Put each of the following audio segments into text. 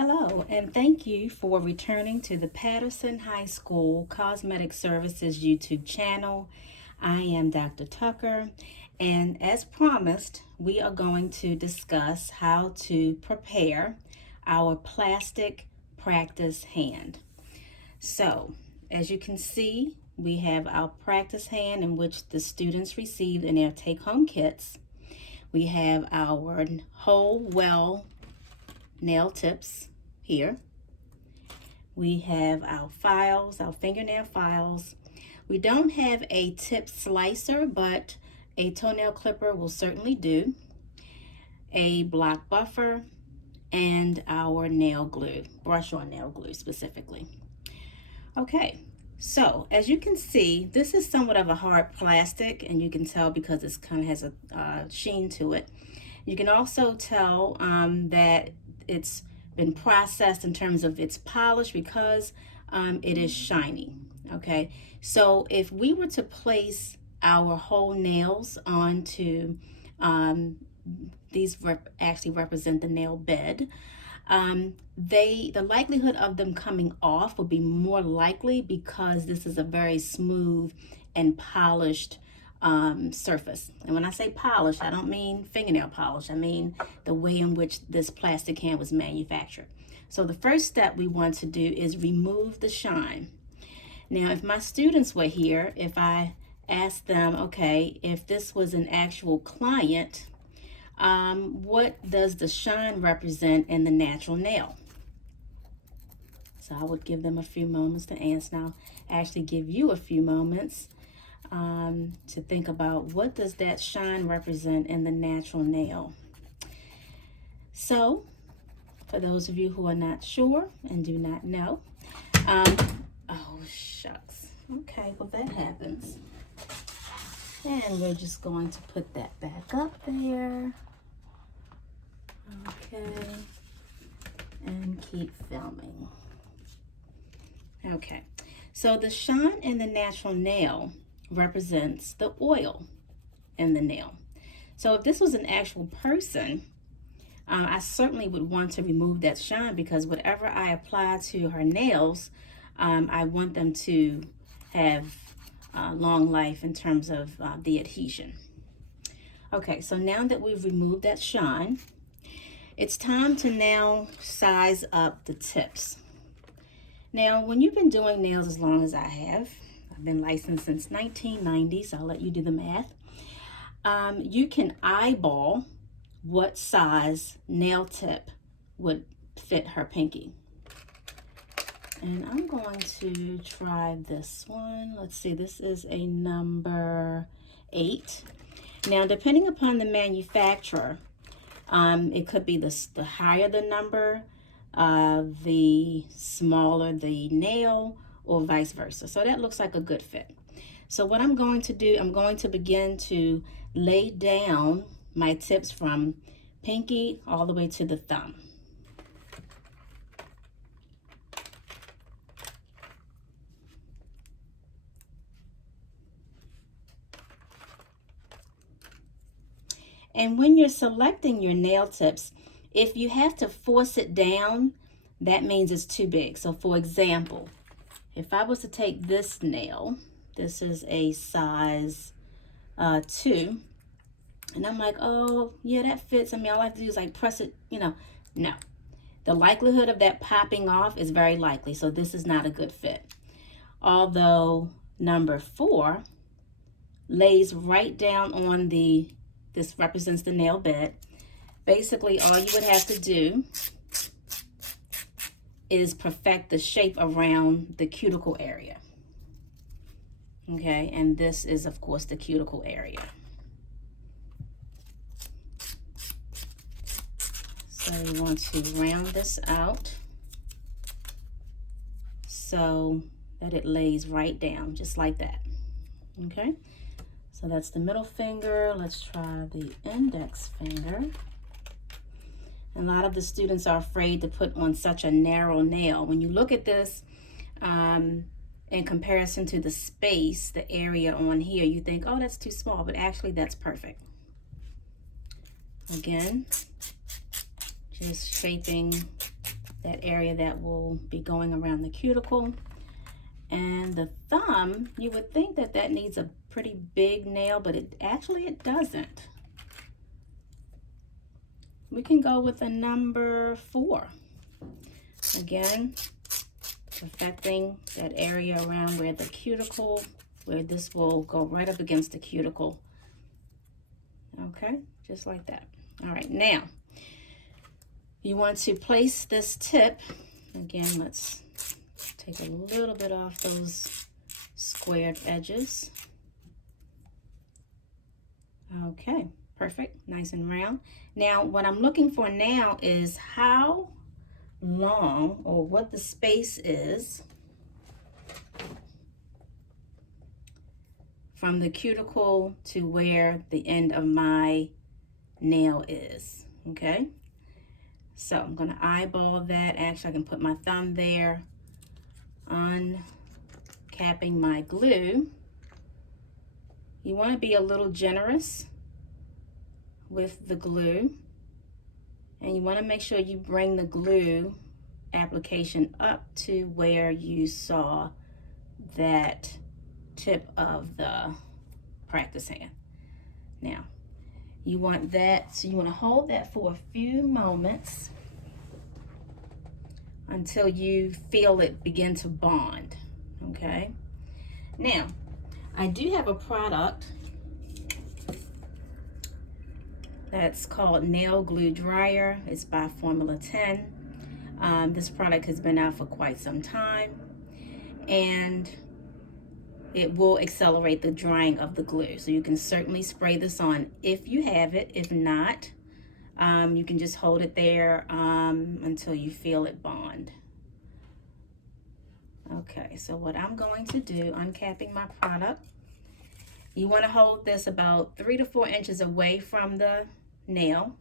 Hello, and thank you for returning to the Patterson High School Cosmetic Services YouTube channel. I am Dr. Tucker, and as promised, we are going to discuss how to prepare our plastic practice hand. So, as you can see, we have our practice hand in which the students received in their take-home kits. We have our whole well nail tips here. We have our files, our fingernail files. We don't have a tip slicer, but a toenail clipper will certainly do. A block buffer and our nail glue, brush on nail glue specifically. Okay, so as you can see, this is somewhat of a hard plastic, and you can tell because it kind of has a sheen to it. You can also tell that it's been processed in terms of its polish because it is shiny. Okay, so if we were to place our whole nails onto these actually represent the nail bed, the likelihood of them coming off would be more likely because this is a very smooth and polished surface. And when I say polish, I don't mean fingernail polish. I mean the way in which this plastic hand was manufactured. So the first step we want to do is remove the shine. Now, if my students were here, if I asked them, okay, if this was an actual client, what does the shine represent in the natural nail? So I would give them a few moments to answer. Now, actually give you a few moments to think about what does that shine represent in the natural nail. So, for those of you who are not sure and do not know, oh shucks, okay, well that happens. And we're just going to put that back up there. Okay, and keep filming. Okay, so the shine in the natural nail represents the oil in the nail. So if this was an actual person, I certainly would want to remove that shine because whatever I apply to her nails, I want them to have long life in terms of the adhesion. Okay, so now that we've removed that shine, it's time to now size up the tips. Now, when you've been doing nails as long as I have, I've been licensed since 1990, so I'll let you do the math. You can eyeball what size nail tip would fit her pinky. And I'm going to try this one. Let's see, this is a number 8. Now, depending upon the manufacturer, it could be the higher the number, the smaller the nail, or vice versa. So that looks like a good fit. So what I'm going to do, I'm going to begin to lay down my tips from pinky all the way to the thumb. And when you're selecting your nail tips, if you have to force it down, that means it's too big. So for example, if I was to take this nail, this is a size 2, and I'm like, oh, yeah, that fits. I mean, all I have to do is like press it, no. The likelihood of that popping off is very likely, so this is not a good fit. Although number 4 lays right down on this represents the nail bed. Basically, all you would have to do is perfect the shape around the cuticle area. Okay, and this is, of course, the cuticle area. So we want to round this out so that it lays right down, just like that. Okay, so that's the middle finger. Let's try the index finger. A lot of the students are afraid to put on such a narrow nail. When you look at this in comparison to the space, the area on here, you think, oh, that's too small, but actually that's perfect. Again, just shaping that area that will be going around the cuticle. And the thumb, you would think that that needs a pretty big nail, but it doesn't. We can go with a number 4. Again, affecting that area around where the cuticle, where this will go right up against the cuticle. Okay, just like that. All right, now you want to place this tip. Again, let's take a little bit off those squared edges. Okay, perfect, nice and round. Now, what I'm looking for now is how long, or what the space is from the cuticle to where the end of my nail is, okay? So I'm gonna eyeball that. Actually, I can put my thumb there, uncapping my glue. You wanna be a little generous with the glue, and you wanna make sure you bring the glue application up to where you saw that tip of the practice hand. Now, you want that, so you want to hold that for a few moments until you feel it begin to bond, okay? Now, I do have a product that's called Nail Glue Dryer. It's by Formula 10. This product has been out for quite some time, and it will accelerate the drying of the glue. So you can certainly spray this on if you have it. If not, you can just hold it there until you feel it bond. Okay, so what I'm going to do, uncapping my product, you want to hold this about 3 to 4 inches away from the nail,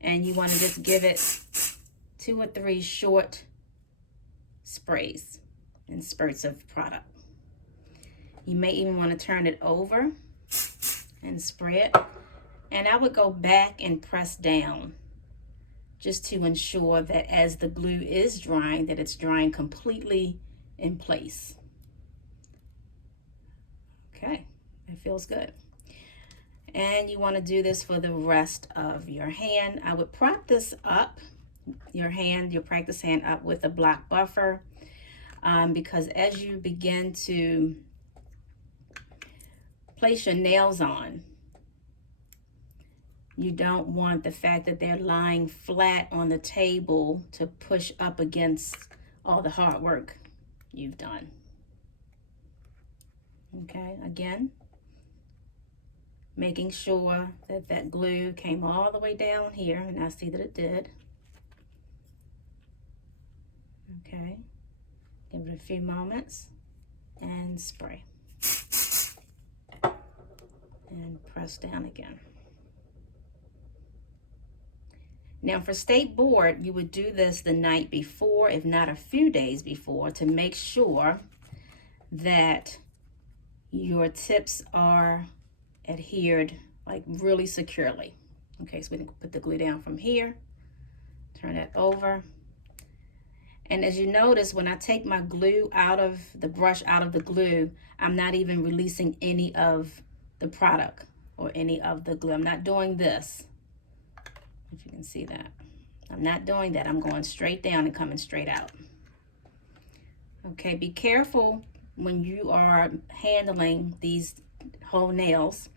and you want to just give it 2 or 3 short sprays and spurts of product. You may even want to turn it over and spray it. And I would go back and press down just to ensure that as the glue is drying, that it's drying completely in place. Okay, it feels good. And you want to do this for the rest of your hand. I would prop this up, your practice hand up with a black buffer, because as you begin to place your nails on, you don't want the fact that they're lying flat on the table to push up against all the hard work you've done. Okay, again, making sure that that glue came all the way down here, and I see that it did. Okay, give it a few moments and spray. And press down again. Now for state board, you would do this the night before, if not a few days before, to make sure that your tips are adhered like really securely. Okay, so we can put the glue down from here, turn it over. And as you notice, when I take my glue out of the brush, out of the glue, I'm not even releasing any of the product or any of the glue. I'm not doing this, if you can see that. I'm not doing that. I'm going straight down and coming straight out. Okay, be careful when you are handling these whole nails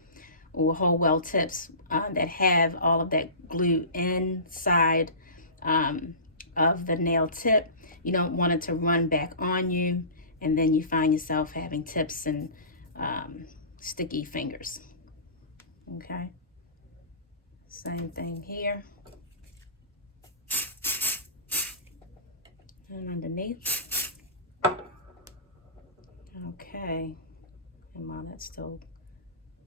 or whole well tips that have all of that glue inside of the nail tip. You don't want it to run back on you, and then you find yourself having tips and sticky fingers. Okay, same thing here. And underneath. Okay, and while that's still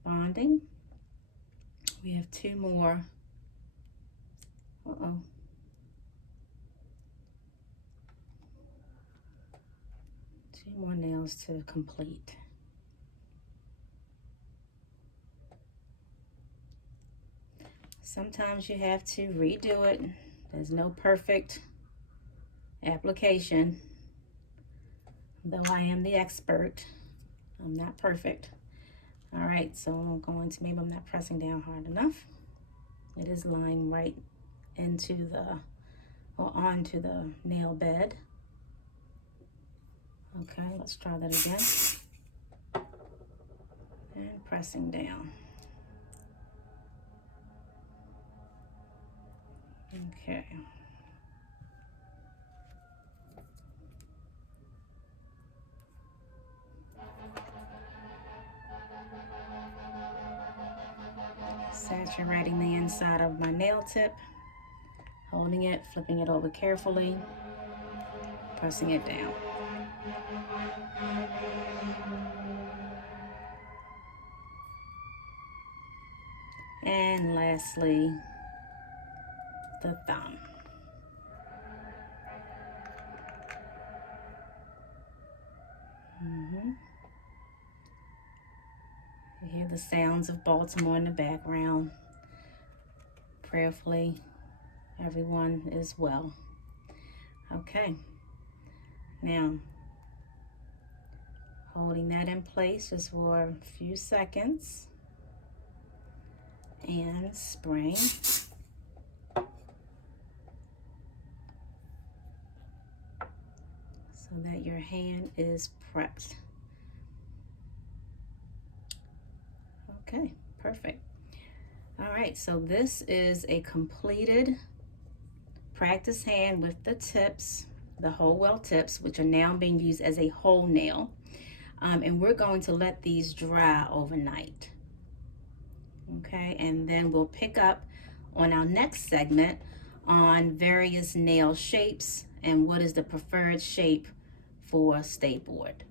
bonding, we have 2 more. Uh-oh. 2 more nails to complete. Sometimes you have to redo it. There's no perfect application. Though I am the expert, I'm not perfect. All right, so I'm going to, maybe I'm not pressing down hard enough. It is lying right into the, or onto the nail bed. Okay, let's try that again. And pressing down. Okay. Saturating the inside of my nail tip, holding it, flipping it over carefully, pressing it down. And lastly, the thumb. You hear the sounds of Baltimore in the background. Prayerfully, everyone is well. Okay. Now, holding that in place just for a few seconds. And spraying. So that your hand is prepped. Okay, perfect. All right, so this is a completed practice hand with the tips, the whole well tips, which are now being used as a whole nail. And we're going to let these dry overnight. Okay, and then we'll pick up on our next segment on various nail shapes and what is the preferred shape for stay board.